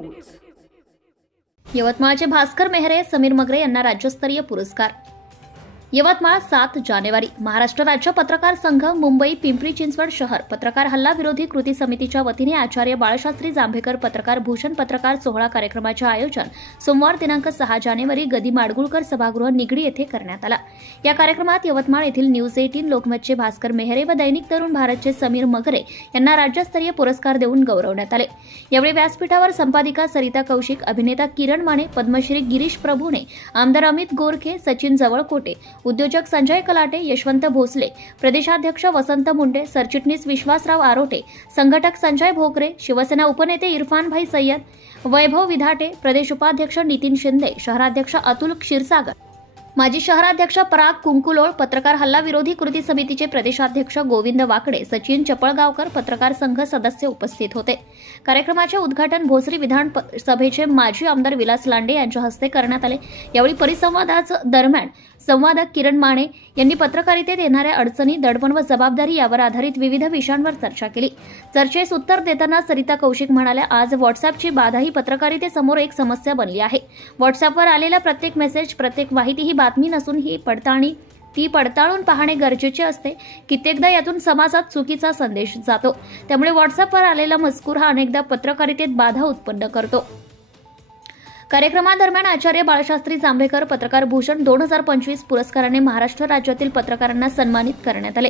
News. यवतमाळचे भास्कर मेहरे, समीर मगरे यांना राज्यस्तरीय पुरस्कार। यवतमाळ 7 जानेवारी महाराष्ट्र राज्य पत्रकार संघ मुंबई पिंपरी चिंचवड शहर पत्रकार हल्ला विरोधी कृती समितीच्या वतीने आचार्य बाळशास्त्री जांभेकर पत्रकार भूषण पत्रकार सोहळा कार्यक्रमाचे आयोजन सोमवार दिनांक 6 जानेवारी गदी माडगुळकर सभागृह निगडी येथे करण्यात आला। या कार्यक्रमात यवतमाळ येथील न्यूज 18 लोकमतचे भास्कर मेहरे व दैनिक तरुण भारतचे समीर मगरे यांना राज्यस्तरीय पुरस्कार देऊन गौरवण्यात आले। यावेळी व्यासपीठावर संपादिका सरिता कौशिक, अभिनेता किरण माने, पद्मश्री गिरीश प्रभुणे, आमदार अमित गोरखे, सचिन जवळकोटे, उद्योजक संजय कलाटे, यशवंत भोसले, प्रदेशाध्यक्ष वसंत मुंडे, सरचिटणीस विश्वासराव आरोटे, संघटक संजय भोकरे, शिवसेना उपनेते इरफान भाई सय्यद, वैभव विधाटे, प्रदेश उपाध्यक्ष नितीन शिंदे, शहराध्यक्ष अतुल क्षीरसागर, माजी शहराध्यक्ष पराग कुंकुलोळ, पत्रकार हल्ला विरोधी कृती समितीचे प्रदेशाध्यक्ष गोविंद वाकडे, सचिन चपळगावकर, पत्रकार संघ सदस्य उपस्थित होते। कार्यक्रमाचे उद्घाटन भोसरी विधानसभेचे माजी आमदार विलास लांडे यांच्या हस्ते करण्यात आले। यावेळी परिसंवादाच्या दरम्यान संवादक किरण माने यांनी पत्रकारितेत येणाऱ्या अडचणी, दडपण व जबाबदारी यावर आधारित विविध विषयांवर चर्चा केली। चर्चेस उत्तर देताना सरिता कौशिक म्हणाल्या, आज व्हॉट्सअपची बाधा ही पत्रकारितेसमोर एक समस्या बनली आहे। व्हॉट्सअपवर आलेला प्रत्येक मेसेज, प्रत्येक माहिती ही बातमी नसून ती पडताळून पाहणे गरजेचे असते। कित्येकदा यातून समाजात चुकीचा संदेश जातो, त्यामुळे व्हॉट्सअपवर आलेला मजकूर हा अनेकदा पत्रकारितेत बाधा उत्पन्न करतो। कार्यक्रमादरम्यान आचार्य बाळशास्त्री जांभेकर पत्रकार भूषण 2025 पुरस्काराने महाराष्ट्र राज्यातील पत्रकारांना सन्मानित करण्यात आले।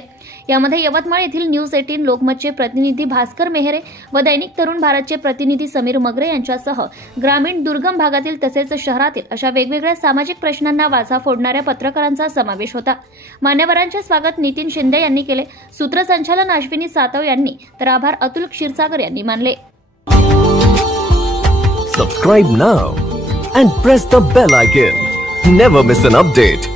यामध्ये यवतमाळ येथील न्यूज 18 लोकमतचे प्रतिनिधी भास्कर मेहरे व दैनिक तरुण भारतचे प्रतिनिधी समीर मगरे यांच्यासह ग्रामीण दुर्गम भागातील तसेच शहरातील अशा वेगवेगळ्या सामाजिक प्रश्नांना वाचा फोडणाऱ्या पत्रकारांचा समावेश होता। मान्यवरांचे स्वागत नितीन शिंदे यांनी केले, सूत्रसंचालन अश्विनी सातव यांनी, तर आभार अतुल क्षीरसागर यांनी मानले। Subscribe now and press the bell icon. Never miss an update.